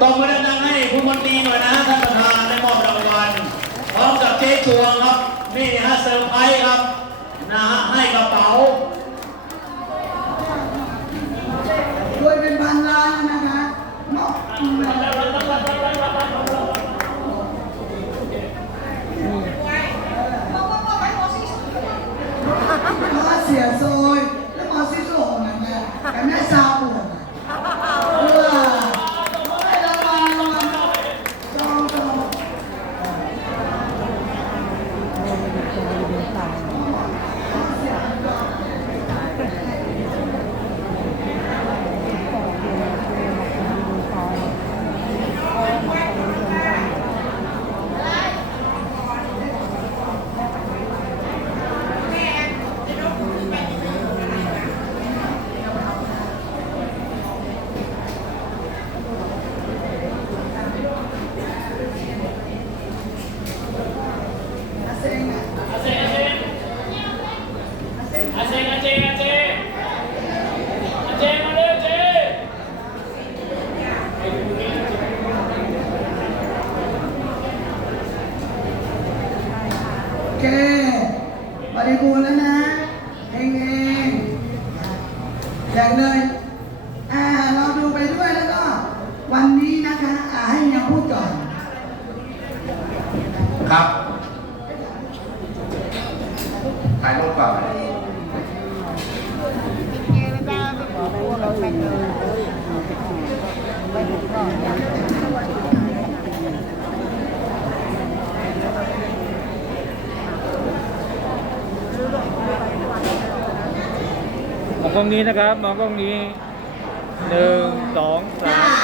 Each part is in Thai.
ตบมือดังๆให้คุณมนตรีหน่อยนะฮะท่านประธานได้มอบรางวัลพร้อมกับเจ๊จวงครับนี่ฮะเซอร์ไพรส์ครับนะฮะให้กระเป๋ารวยเป็นพันล้านนะคะเนาะเพราะว่าเสียโซยแล้วมาซิโซนั่นแหละแต่แม่ซาบุกเออให้รางวัลรางวัลจองจอง เซ็งอะ อาเซอาเซอาเซอาเจอาเจอาเจมาเร็วเจ โอเคบริบูรณ์แล้วนะเองเอง แจกเลย อ่า เราดูไปด้วยแล้วก็ วันนี้นะคะ อ่าให้เฮียพูดก่อน ครับถ่ายรูปก่อน มอง กล้องนี้นะครับ มองกล้องนี้หนึ่งสองสาม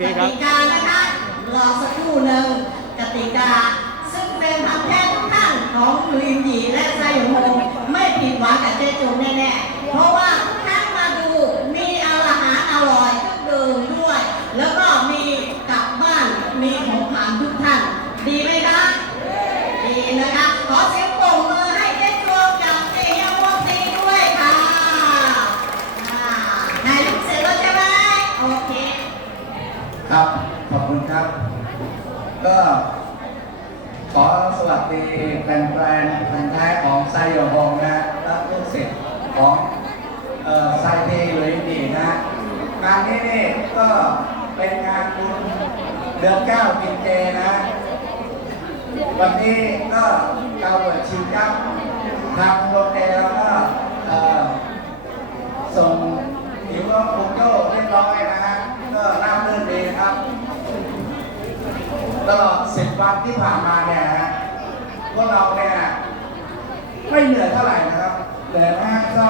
บอกกติกานะคะรอสักครู่หนึ่งกติกา ซึ่งเป็นคำแท้ทุกท่านของลินหยีและไซหงไม่ผิดหวังกับเจจงแน่ๆเพราะว่าดูมีอาหารอร่อยเครื่องดื่มด้วย แล้วก็มีกลับบ้านมีของผ่านทุกท่าน ดีไหมคะ ดีนะคะ ขอเสียงปรบมือให้เจจวงกับเจียมวตีด้วยค่ะอ่าถ่ายรูปเสร็จแล้วใช่ไหมโอเค ครับ ขอบคุณครับ ก็ขอส วัสดีแฟนๆแฟนแท้ของไซโยฮงนะและลูกศิษย์ของไซเทเลยดีนะงานนี้นี่ก็เป็นงานบุญเดือนเก้ากินเจนะ วันนี้ก็เกาเปิดชิงครับทางโรงแรมก็ส่งผิวว่าคุณโจ้เรียบร้อยนะฮะก็ราบรื่นดีครับตลอดสิบวันที่ผ่านมาเนี่ยฮะ พวกเราเนี่ยไม่เหนื่อยเท่าไหร่นะครับเหนื่อยไหมฮะก็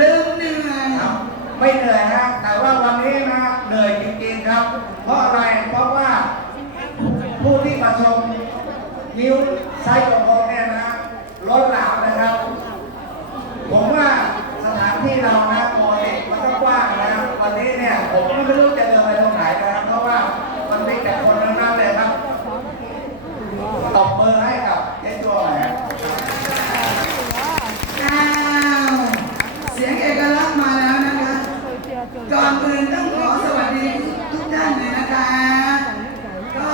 ลืมเหนื่อยครับไม่เหนื่อยฮะแต่ว่าวันนี้นะเหนื่อยจริงๆครับ เพราะอะไรเพราะว่าผู้ที่มาชมนิ้วไซส์ของผมเนี่ยนะล้นหลามว่าสถานที่เรานะโมเดลมันก็กว้างนะครับวันนี้เนี่ยผมก็ไม่รู้จะเดินไปตรงไหนนะครับ เพราะว่ามันมีแต่คนทั้งนั้นเลยครับตบมือให้กับเจ๊จัวหน่อยฮะ อ้าวเสียงเอกลักษณ์มาแล้วนะคะ ก่อนอื่นต้องขอสวัสดีทุกท่านเลยนะคะ ก็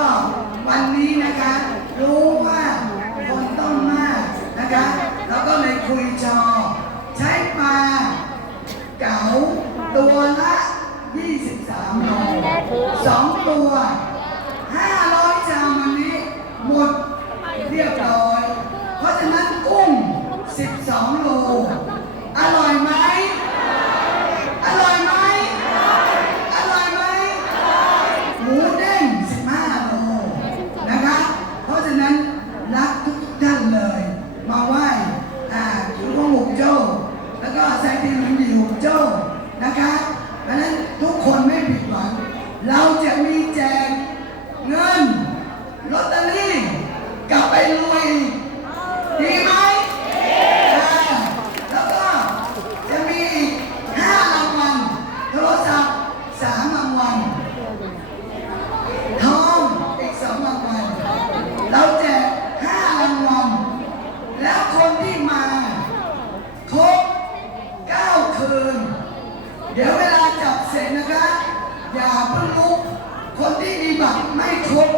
วันนี้นะคะ รู้ว่าคนต้องมากนะคะ แล้วก็เลยคุยจอ ใช้ปลาเก๋าตัวละ 23โลสองตัว มีแจกเงินลอตเตอรี่กลับไปรวยอีกดีไหมอ่าแล้วก็จะมีอีกห้ารางวัลโทรศัพท์สามรางวัล ทองอีกสองรางวัล เราแจกห้ารางวัล แล้วคนที่มาครบเก้าคืน เดี๋ยวเวลาจับเสร็จนะคะ อย่าเพิ่งลุก คนที่มีบัตรไม่ครบ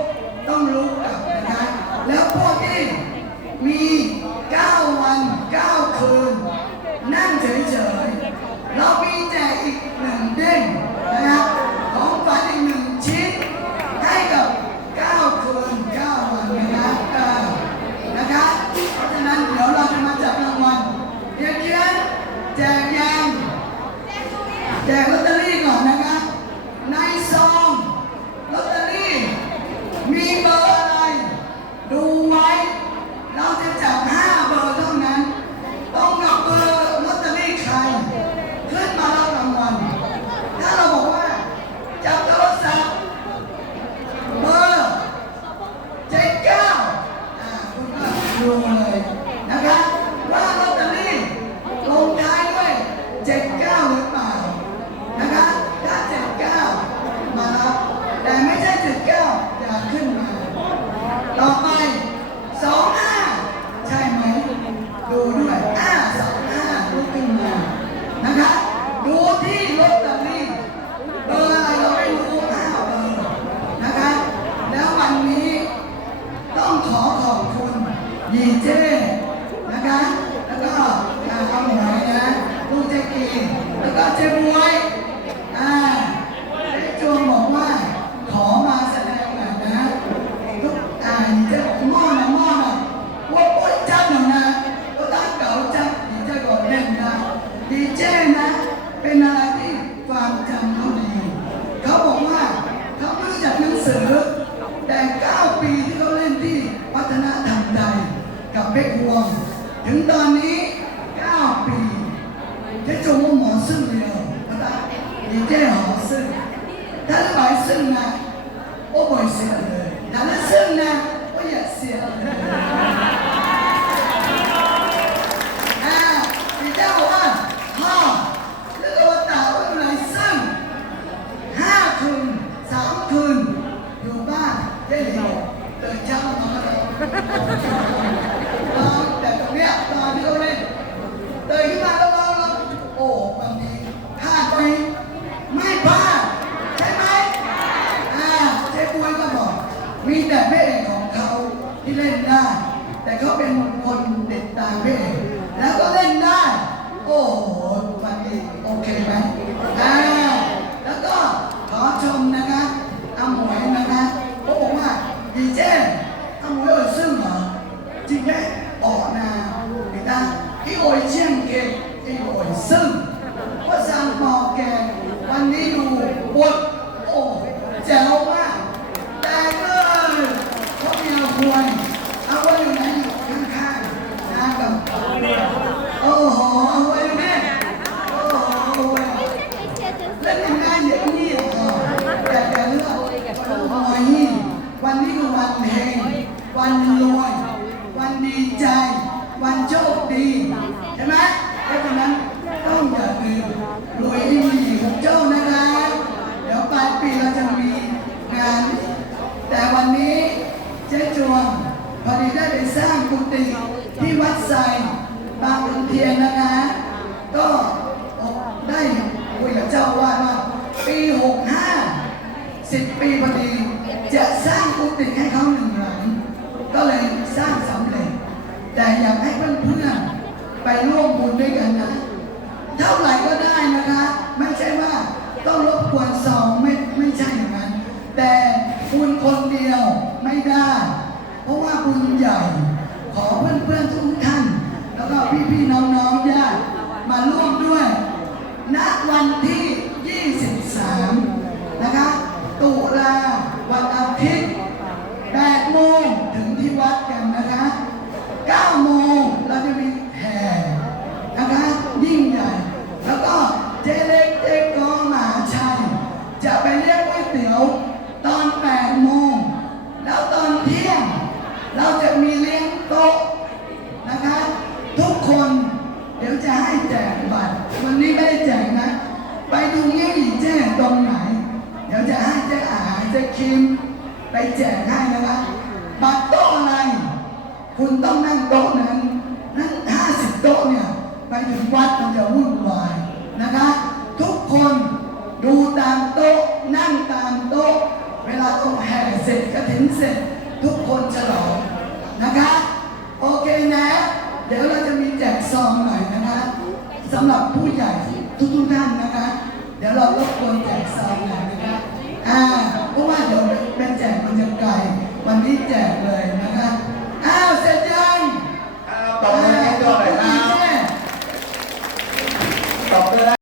ต้องลุกกลับนะคะ แล้วพวกที่ มี 9 วัน 9 คืน นั่งเฉยๆ เรามีแจกอีกหนึ่งเด้งนะครับของฝันอีกหนึ่งชิ้น ให้กับ 9 คืน 9 วันนะครับเออนะคะเพราะฉะนั้นเดี๋ยวเราจะมาจับรางวัลเดี๋ยวเขียนแจกยางแจกลอตเตอรี่ก่อนนะคะในซองลอตเตอรี่ มีเบอร์อะไร ดูไว้ เราจะจับห้าเบอร์เท่านั้น ต้องกับเบอร์ลอตเตอรี่ใคร ขึ้นมารับรางวัล ถ้าเราบอกว่า จับโทรศัพท์เบอร์เจ็ดเก้าอ่าคุณก็ดูเลยนะคะว่าลอตเตอรี่ลงท้ายด้วยเจ็ดเก้าหรือเปล่า นะคะถ้าเจ็ดเก้ามารับแต่ไม่ใช่เจ็ดเก้าอย่าขึ้นมา ต่อไปสองห้าใช่ไหม ดูด้วยห้าสองห้าลุกขึ้นมานะคะ ดูที่ลอตเตอรี่เบอร์อะไรเราไม่รู้ห้าเบอร์นะคะ แล้ววันนี้ ต้องขอขอบคุณยีเจ้นะคะ แล้วก็การเอาหวยนะลูกเจ๊กีแล้วก็เจ๊บวยอ่าเจ๊จวงบอกว่าขอมาแสดงหน่อยนะทุกอ่ายีเจ้บอกหม้อนะหม้อนะว่าปุ้ยจัดหน่อยนะก็ตั้งเก่าจัดยีเจ้ก็เล่นได้ยีเจ้นะ เป็นอะไรที่ความจำเขาดี เขาบอกว่าเขาไม่รู้จักหนังสือ แต่ 9 ปีที่เขาเล่นที่วัฒนธรรมไทยกับเบกฮวง ถึงตอนนี้ 9 ปีเจ๊จงว่าหมอซึ่งเดียวพระตาดีเจ้หอซึ่งถ้าไม่ไหวซึ่งนะโอ้บ่อยเสียเลยถ้าไม่ซึ่งนะโอ้อย่าเสียเลยอ่าดีเจ้บอกว่าพ่อเรื่องอวตารว่าอะไรซึ่ง ห้าคืนสามคืน อยู่บ้านได้เหลียวตื่นเช้ามาก็ตอนแต่ตรงเนี้ยตอนที่เขาเล่นตื่นขึ้นมาแล้วร้องแล้วโอ้บางทีพลาดไปไม่พลาดใช่ไหมอ่าเจ๊ปุ้ยก็บอก มีแต่พระเอกของเขาที่เล่นได้ แต่เขาเป็นคนติดตามพระเอกแล้วก็เล่นได้ โอ้โหวันนี้โอเคไหมอ่าแล้วก็ขอชมนะคะอาหมวยนะคะเขาบอกว่าดีเจอาหมวยเออซึ่งเหรอจริงไหมออกนาเห็นไหมที่โอยเชียงเกตที่โอยซึ่งว่าสั่งบอกแกวันนี้ดูบทโอ้แจ๋วมากแต่เลยเขามีอาควยอาควยอยู่ไหนอยู่ข้างๆนะกับโอ้โหอาควยอยู่นี่โอ้โห เล่นยังไงอย่างนี้เหรอแต่แต่เลือกวันนี้ วันเฮงวันรวยวันดีใจ วันโชคดีใช่ไหมเพราะฉะนั้นต้องอย่าลืมรวยที่มีของเจ้านะคะเดี๋ยวปลายปีเราจะมีงาน แต่วันนี้เจ๊จวงพอดีได้ไปสร้างกุฏิที่วัดไซบางขุนเทียนนะคะ ก็ได้คุยกับเจ้าอาวาดว่า ปี 65 10 ปีพอดี จะส ร้างกุฏิให้เขาหนึ่งหลังก็เลยสร้างสำเร็จ แต่อยากให้เพื่อนๆไปร่วมบุญด้วยกันนะ เท่าไหร่ก็ได้นะคะ ไม่ใช่ว่าต้องรบกวนซองไม่ไม่ใช่อย่างนั้น แต่บุญคนเดียวไม่ได้ เพราะว่าบุญใหญ่ขอเพื่อนๆทุกท่าน แล้วก็พี่ๆน้องๆญาติมาร่วมด้วยณวันที่ 23 นะคะ ตุลาวันอาทิตย์ 8โมงถึงที่วัดกันนะคะ9โมงเราจะมีแห่นะคะยิ่งใหญ่ แล้วก็เจเล็กเจกอหมาชัย จะไปเรียกว๋วยเตี๋ยวตอน8โมง แล้วตอนเที่ยง เราจะมีเลี้ยงโต๊ะนะคะ ทุกคนเดี๋ยวจะให้แจกบัตร วันนี้ไม่ได้แจกนะ ไปดูเงี้ยหญิงแจ้งตรงไหน เดี๋ยวจะให้แจ้อาหารแจ้คิม ไปแจกให้นะคะบัตรโต๊ะอะไร คุณต้องนั่งโต๊ะนั้น นั่นห้าสิบโต๊ะเนี่ย ไปถึงวัดมันจะวุ่นวายนะคะ ทุกคนดูตามโต๊ะ นั่งตามโต๊ะ เวลาต้องแห่เสร็จกระถินเสร็จ ทุกคนฉลองนะคะ โอเคนะ เดี๋ยวเราจะมีแจกซองหน่อยนะคะสำหรับผู้ใหญ่ทุกทุกๆท่านนะคะ เดี๋ยวเรารบกวนแจกซองหน่อยนะคะอ่าเพราะว่าเดี๋ยว เป็นแจกมันจะไกลวันนี้แจกเลย